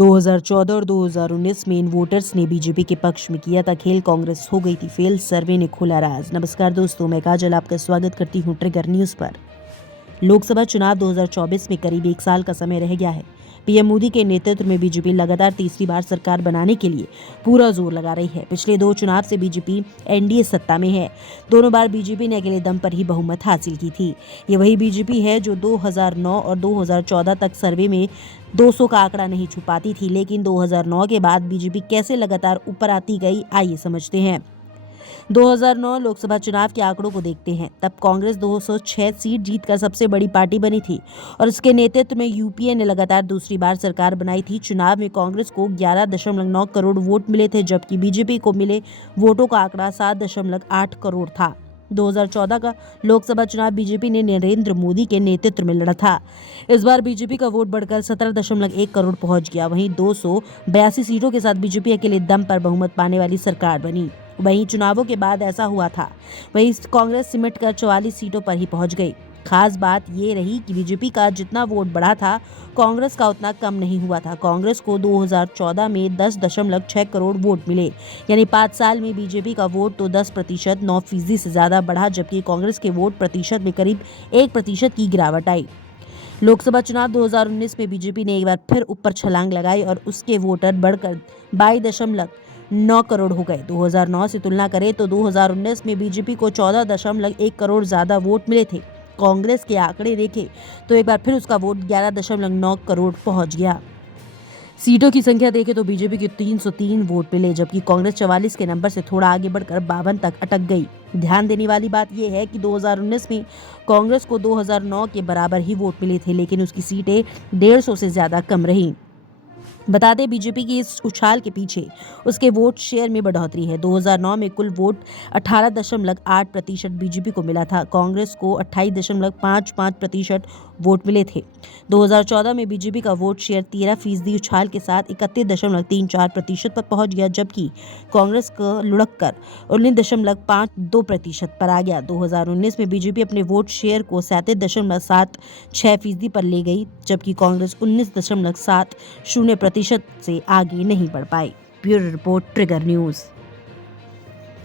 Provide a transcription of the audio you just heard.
2014 और 2019 में इन वोटर्स ने बीजेपी के पक्ष में किया था खेल, कांग्रेस हो गई थी फेल, सर्वे ने खोला राज। नमस्कार दोस्तों, मैं काजल आपका स्वागत करती हूं ट्रिगर न्यूज पर। लोकसभा चुनाव 2024 में करीब एक साल का समय रह गया है। पीएम मोदी के नेतृत्व में बीजेपी लगातार तीसरी बार सरकार बनाने के लिए पूरा जोर लगा रही है। पिछले दो चुनाव से बीजेपी एनडीए सत्ता में है। दोनों बार बीजेपी ने अकेले दम पर ही बहुमत हासिल की थी। ये वही बीजेपी है जो 2009 और 2014 तक सर्वे में 200 का आंकड़ा नहीं छू पाती थी, लेकिन 2009 के बाद बीजेपी कैसे लगातार ऊपर आती गई, आइए समझते हैं। 2009 लोकसभा चुनाव के आंकड़ों को देखते हैं। तब कांग्रेस 206 सीट जीतकर सबसे बड़ी पार्टी बनी थी और उसके नेतृत्व में यूपीए ने लगातार दूसरी बार सरकार बनाई थी। चुनाव में कांग्रेस को 11.9 करोड़ वोट मिले थे, जबकि बीजेपी को मिले वोटों का आंकड़ा 7.8 करोड़ था। 2014 का लोकसभा चुनाव बीजेपी ने नरेंद्र मोदी के नेतृत्व में लड़ा था। इस बार बीजेपी का वोट बढ़कर 17.1 करोड़ पहुंच गया। वहीं 282 सीटों के साथ बीजेपी अकेले दम पर बहुमत पाने वाली सरकार बनी। वहीं चुनावों के बाद ऐसा हुआ था, वहीं कांग्रेस सिमट कर 44 सीटों पर ही पहुंच गई। खास बात ये रही कि बीजेपी का जितना वोट बढ़ा था, कांग्रेस का उतना कम नहीं हुआ था। कांग्रेस को 2014 में 10.6 करोड़ वोट मिले, यानी 5 साल में बीजेपी का वोट तो 10% 9% से ज्यादा बढ़ा, जबकि कांग्रेस के वोट प्रतिशत में करीब 1% की गिरावट आई। लोकसभा चुनाव 2019 में बीजेपी ने एक बार फिर ऊपर छलांग लगाई और उसके वोटर बढ़कर 22.9 करोड़ हो गए। 2009 से तुलना करें तो 2019 में बीजेपी को 14.1 करोड़ ज्यादा वोट मिले थे। कांग्रेस के आंकड़े देखें तो एक बार फिर उसका वोट 11.9 करोड़ पहुंच गया। सीटों की संख्या देखें तो बीजेपी को 303 वोट मिले, जबकि कांग्रेस 44 के नंबर से थोड़ा आगे बढ़कर 52 तक अटक गई। ध्यान देने वाली बात यह है कि 2019 में कांग्रेस को 2009 के बराबर ही वोट मिले थे, लेकिन उसकी सीटें 150 से ज्यादा कम रहीं। बता दें, बीजेपी की इस उछाल के पीछे उसके वोट शेयर में बढ़ोतरी है। 2009 में कुल वोट 18.8% बीजेपी को मिला था, कांग्रेस को 28.55% वोट मिले थे। 2014 में बीजेपी का वोट शेयर 13% उछाल के साथ 31.34% पर पहुंच गया, जबकि कांग्रेस का लुढ़क कर 19.52% पर आ गया। 2019 में बीजेपी अपने वोट शेयर को 37.76% पर ले गई, जबकि कांग्रेस 19.70% से आगे नहीं बढ़ पाई। Bureau report, Trigger news.